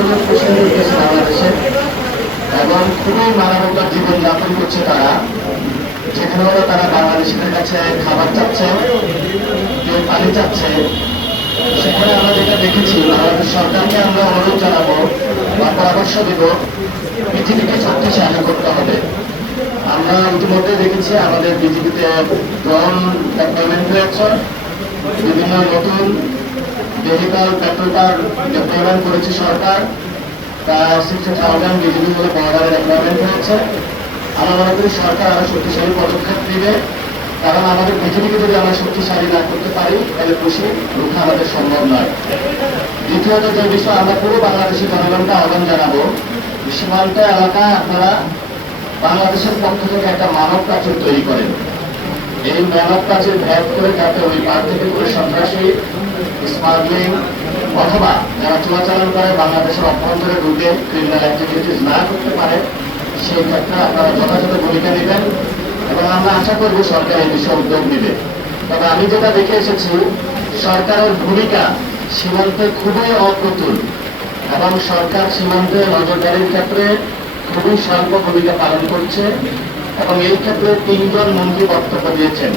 বাংলাদেশে এবং খুবই মানবতার জীবনযাপন করছে তারা, যেখানে হলো তারা বাংলাদেশিদের কাছে খাবার চাচ্ছে, কেউ পানি চাচ্ছে। সেখানে আমরা যেটা দেখেছি, বাংলাদেশ সরকারকে আমরা অনুরোধ জানাবো বা পরামর্শ দেব, পৃথিবীকে শক্তিশালী করতে হবে। আমরা ইতিমধ্যে দেখেছি আমাদের পৃথিবীতে ড্রোন ডেভেলপমেন্ট হয়েছে, বিভিন্ন নতুন ভেহিকল পেট্রোল ডেভেলপমেন্ট করেছে সরকার, প্রায় 60,000 বিজিবি বলে বর্ডারে ডেভেলপমেন্ট হয়েছে। আমরা মনে করি সরকার আরো শক্তিশালী পদক্ষেপ নেবে, কারণ আমাদের পৃথিবীকে যদি আমরা শক্তিশালী না করতে পারি তাহলে খুশি রুখা আমাদের সম্ভব নয়। দ্বিতীয়ত যে বিষয়, আমরা পুরো বাংলাদেশের জনগণকে আহ্বান জানাবো, সীমান্ত এলাকায় আপনারা বাংলাদেশের পক্ষ থেকে একটা মানব প্রাচীর তৈরি করেন। এই মানব প্রাচীর ভেদ করে যাতে ওই পার থেকে করে সন্ত্রাসী, স্মাগলিং অথবা যারা চোরাচালান করে বাংলাদেশের অভ্যন্তরে ঢুকে ক্রিমিনাল অ্যাক্টিভিটিস না করতে পারে, সেই ক্ষেত্রে আপনারা যথাযথ ভূমিকা নেবেন এবং আমরা আশা করব সরকার এই বিষয়ে উদ্যোগ নেবে। তবে আমি যেটা দেখে এসেছি, সরকারের ভূমিকা সীমান্তে খুবই অপ্রতুল এবং সরকার সীমান্তে নজরদারির ক্ষেত্রে খুবই স্বল্প ভূমিকা পালন করছে এবং এই ক্ষেত্রে 3 জন মন্ত্রী বক্তব্য দিয়েছেন।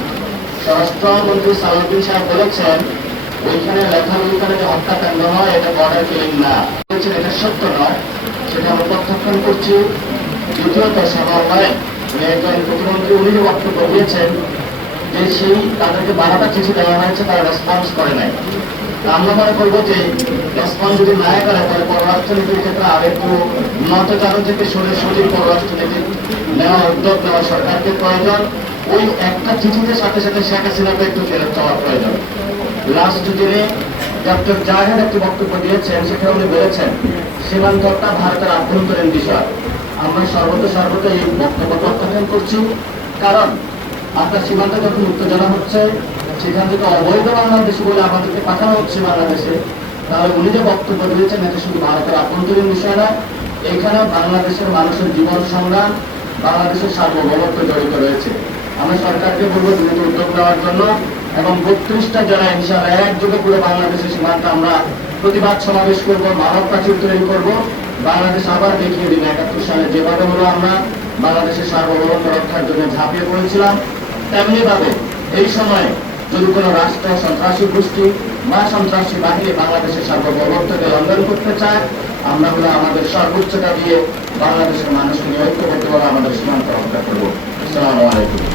স্বরাষ্ট্রমন্ত্রী সালাউদ্দিন সাহেব বলেছেন ওইখানে লেখাগুলিখানে যে হত্যাকাণ্ড হয় এটা বর্ডার কিলিং না, এটা সত্য নয়, সেটা আমরা প্রত্যাখ্যান করছি। দ্বিতীয়ত সমন্বয় একজন প্রতিমন্ত্রী উনি যে বক্তব্য দিয়েছেন যে সেই তাদেরকে 12টা চিঠি দেওয়া হয়েছে, তারা রেসপন্স করে নাই। আমরা মনে করবো যে রেসপন্স যদি না করে তাহলে পররাষ্ট্রনীতির ক্ষেত্রে আরেকটু নতজানো থেকে সঠিক পররাষ্ট্রনীতি নেওয়া, উদ্যোগ নেওয়া সরকারকে প্রয়োজন। ওই একটা চিঠিতে সাথে সাথে শেখ হাসিনাকে একটু ফেরত চাওয়ার প্রয়োজন। লাস্ট দিনে ডক্টর জাহেদ একটি বক্তব্য দিয়েছেন, সেখানে উনি বলেছেন সীমান্তটা ভারতের আভ্যন্তরীণ বিষয়। আমরা সর্বত এই বক্তব্য প্রত্যাখ্যান করছি, কারণ আপনার সীমান্তে যখন উত্তেজনা হচ্ছে, সেখান থেকে অবৈধ বাংলাদেশি বলে আমাদেরকে পাঠানো হচ্ছে বাংলাদেশে, তাহলে উনি যে বক্তব্য দিয়েছেন এটা শুধু ভারতের আভ্যন্তরীণ বিষয় না, এখানে বাংলাদেশের মানুষের জীবন সংগ্রাম, বাংলাদেশের সার্বভৌমত্ব জড়িত রয়েছে। আমরা সরকারকে বলবো দ্রুত উদ্যোগ নেওয়ার জন্য এবং 32টা জেলা ইনশাআল্লাহ একযোগে পুরো বাংলাদেশের সীমান্তে আমরা প্রতিবাদ সমাবেশ করবো, মানব প্রাচীর তৈরি করবো। বাংলাদেশ আবার দেখিয়ে দিন 71 সালে যেভাবে হলো আমরা বাংলাদেশের সার্বভৌমত্ব রক্ষার জন্য ঝাঁপিয়ে পড়েছিলাম, তেমনি ভাবে এই সময় যদি কোনো রাষ্ট্র, সন্ত্রাসী গোষ্ঠী বা সন্ত্রাসী বাহিনী বাংলাদেশের সার্বভৌমত্বকে লঙ্ঘন করতে চায়, আমরা হলো আমাদের সর্বোচ্চটা দিয়ে বাংলাদেশের মানুষকে ঐক্যবদ্ধভাবে আমাদের সীমান্ত রক্ষা করবো। আসসালামু আলাইকুম।